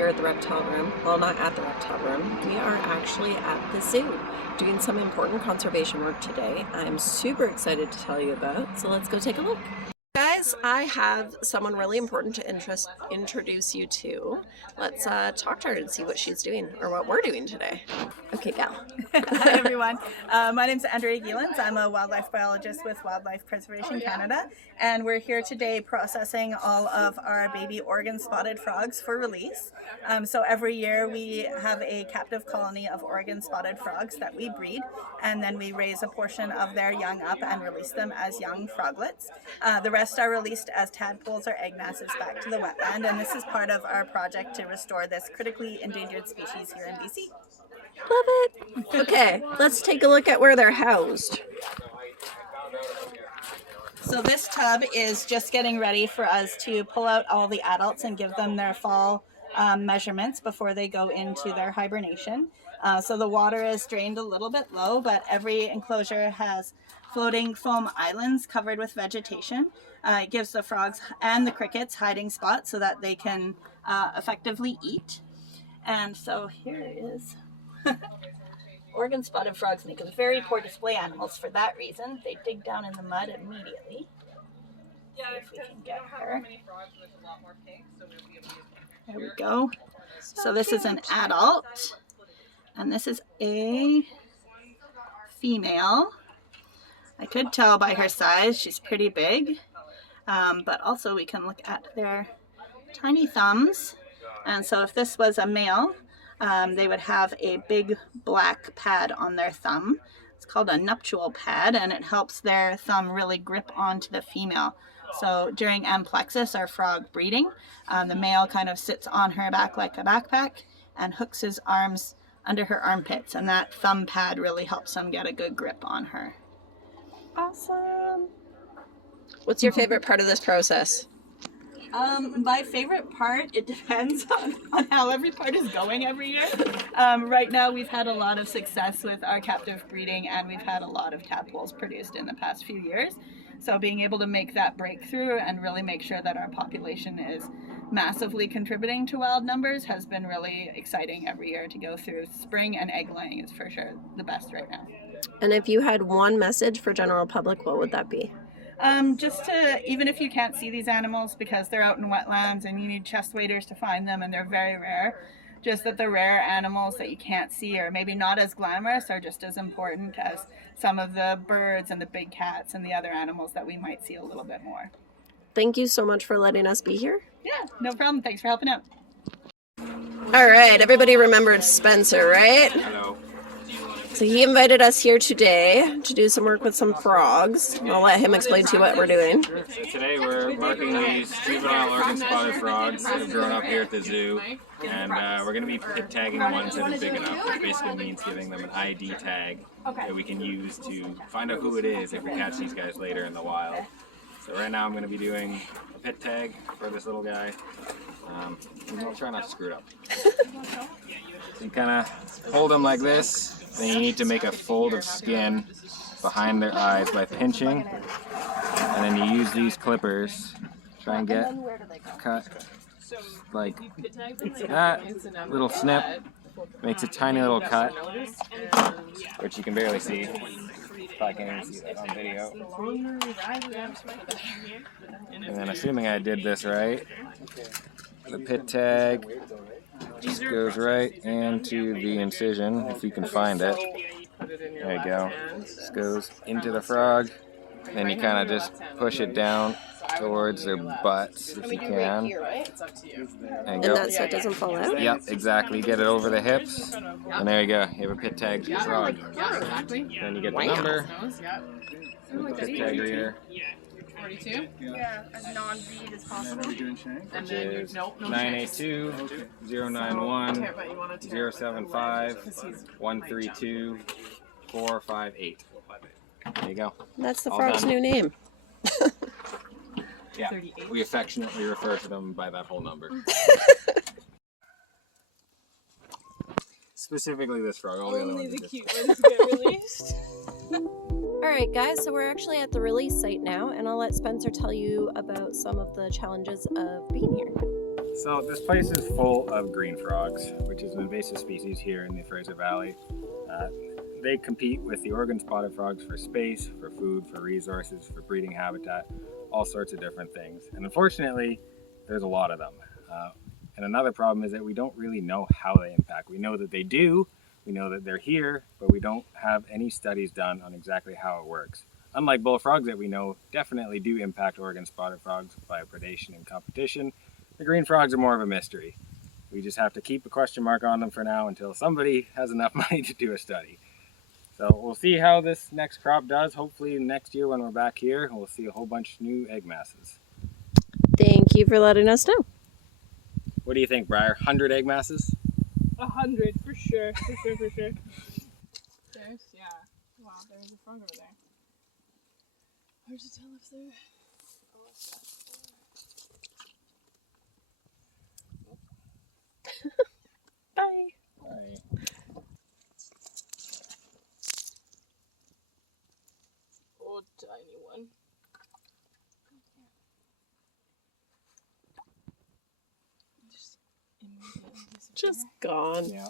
here at the reptile room. Well, not at the reptile room. We are actually at the zoo doing some important conservation work today. I'm super excited to tell you about, so let's go take a look. Guys, I have someone really important to introduce you to. Let's talk to her and see what she's doing, or what we're doing today. Okay, gal. Hi everyone, my name's Andrea Gielens. I'm a wildlife biologist with Wildlife Preservation Canada, and we're here today processing all of our baby Oregon-spotted frogs for release. So every year we have a captive colony of Oregon-spotted frogs that we breed, and then we raise a portion of their young up and release them as young froglets. The rest are released as tadpoles or egg masses back to the wetland, and this is part of our project to restore this critically endangered species here in BC. Love it. Okay, let's take a look at where they're housed. So this tub is just getting ready for us to pull out all the adults and give them their fall measurements before they go into their hibernation. So the water is drained a little bit low, but every enclosure has floating foam islands covered with vegetation. It gives the frogs and the crickets hiding spots so that they can effectively eat. And so here is Oregon spotted frogs make us very poor display animals for that reason. They dig down in the mud immediately. See if we can get her. There we go. So this is an adult, and this is a female. I could tell by her size she's pretty big, but also we can look at their tiny thumbs. And so if this was a male, they would have a big black pad on their thumb. It's called a nuptial pad, and it helps their thumb really grip onto the female. So during amplexus, or frog breeding, the male kind of sits on her back like a backpack and hooks his arms under her armpits, and that thumb pad really helps them get a good grip on her. Awesome. What's your favorite part of this process? My favorite part, it depends on how every part is going every year. Right now we've had a lot of success with our captive breeding, and we've had a lot of tadpoles produced in the past few years. So being able to make that breakthrough and really make sure that our population is massively contributing to wild numbers has been really exciting every year to go through. Spring and egg laying is for sure the best right now. And if you had one message for general public, what would that be? Just to, even if you can't see these animals because they're out in wetlands and you need chest waders to find them and they're very rare, just that the rare animals that you can't see or maybe not as glamorous are just as important as some of the birds and the big cats and the other animals that we might see a little bit more. Thank you so much for letting us be here. Yeah, no problem. Thanks for helping out. All right, everybody remembered Spencer, right? Hello. So he invited us here today to do some work with some frogs. I'll let him explain to you what we're doing. So today we're marking these juvenile Oregon spotted frogs that have grown up here at the zoo, and we're going to be pit tagging ones that are big enough, which basically means giving them an ID tag that we can use to find out who it is if we catch these guys later in the wild. So right now I'm going to be doing a pit tag for this little guy. I'll try not to screw it up. So you kind of hold them like this. Then you need to make a fold of skin behind their eyes by pinching, and then you use these clippers, try and get cut like that, little snip, makes a tiny little cut, which you can barely see, probably can't even see that on video. And then assuming I did this right, the pit tag just goes right into the incision, if you can find it. There you go. This goes into the frog, then you kind of just push it down towards their butts if you can. And that so it doesn't fall out? Yep, exactly. Get it over the hips, and there you go. You have a pit tagged frog. Then you get the number, the pit tag reader. 42? Yeah, as non-bead as possible. Which is 982 091 075 132 458. There you go. That's the All frog's done. new name. Yeah, we affectionately refer to them by that whole number. Specifically this frog, all the other ones. The cute ones get released. Alright guys, so we're actually at the release site now, and I'll let Spencer tell you about some of the challenges of being here. So this place is full of green frogs, which is an invasive species here in the Fraser Valley. They compete with the Oregon spotted frogs for space, for food, for resources, for breeding habitat, all sorts of different things. And unfortunately, there's a lot of them. And another problem is that we don't really know how they impact. We know that they do, we know that they're here, but we don't have any studies done on exactly how it works. Unlike bullfrogs that we know definitely do impact Oregon spotted frogs by predation and competition, the green frogs are more of a mystery. We just have to keep a question mark on them for now until somebody has enough money to do a study. So we'll see how this next crop does. Hopefully next year when we're back here, we'll see a whole bunch of new egg masses. Thank you for letting us know. What do you think, Briar? 100 egg masses? 100 for sure. There's, yeah. Wow, there's a frog over there. Hard to tell if they're. Bye. Bye. Oh, tiny one. Just gone. Yeah.